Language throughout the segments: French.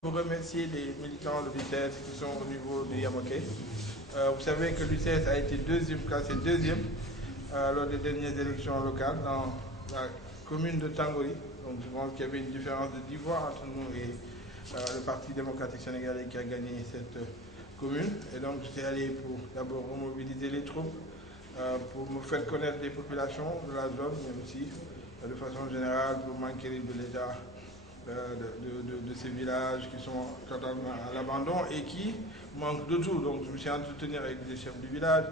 Pour remercier les militants de l'UCS qui sont au niveau du Yamoké. Vous savez que l'UCS a été classé deuxième lors des dernières élections locales dans la commune de Tangori. Donc je pense qu'il y avait une différence de 10 voix entre nous et le Parti démocratique sénégalais qui a gagné cette commune. Et donc j'étais allé pour d'abord remobiliser les troupes, pour me faire connaître les populations de la zone, mais aussi de façon générale pour m'enquérir de l'état de ces villages qui sont totalement à l'abandon et qui manquent de tout. Donc je me suis entretenu avec les chefs du village,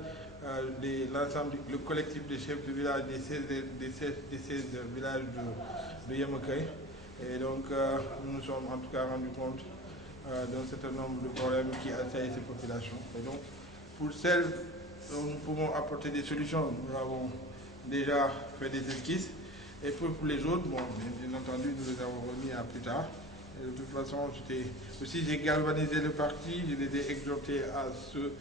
l'ensemble, le collectif des chefs de village des 16 villages de Yamoké. Et donc nous nous sommes en tout cas rendus compte d'un certain nombre de problèmes qui assaillent ces populations. Et donc pour celles dont nous pouvons apporter des solutions, nous avons déjà fait des esquisses. Et pour les autres, bon, bien entendu, nous les avons remis à plus tard. Et de toute façon, j'ai galvanisé le parti, je les ai exhortés à se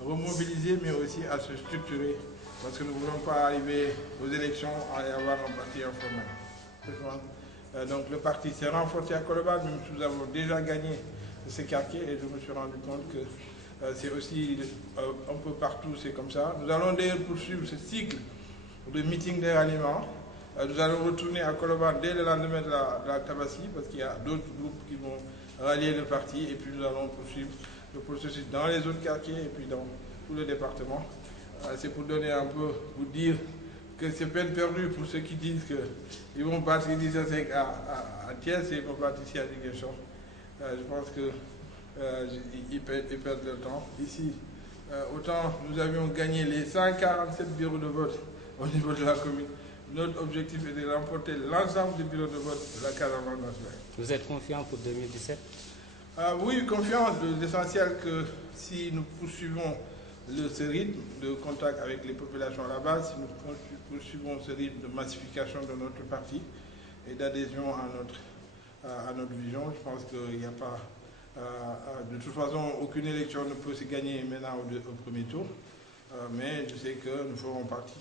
remobiliser, mais aussi à se structurer. Parce que nous ne voulons pas arriver aux élections à avoir un parti informel. Donc le parti s'est renforcé à Colobane, même si nous avons déjà gagné ces quartiers, et je me suis rendu compte que c'est aussi un peu partout, c'est comme ça. Nous allons d'ailleurs poursuivre ce cycle de meetings de ralliement. Nous allons retourner à Colobane dès le lendemain de la Tabaski, parce qu'il y a d'autres groupes qui vont rallier le parti, et puis nous allons poursuivre le processus dans les autres quartiers et puis dans tout le département. C'est pour donner un peu, vous dire que c'est peine perdue pour ceux qui disent qu'ils vont battre Idrissa Seck à Thiès et ils vont battre ici à Ziguinchor. Je pense qu'ils perdent leur temps. Ici, autant nous avions gagné les 147 bureaux de vote au niveau de la commune. Notre objectif est de remporter l'ensemble des bureaux de vote de la Caravane nationale. Vous êtes confiant pour 2017? Oui, confiant. L'essentiel que si nous poursuivons ce rythme de contact avec les populations à la base, si nous poursuivons ce rythme de massification de notre parti et d'adhésion à notre vision, je pense qu'il n'y a pas... de toute façon, aucune élection ne peut se gagner maintenant au premier tour, mais je sais que nous ferons partie de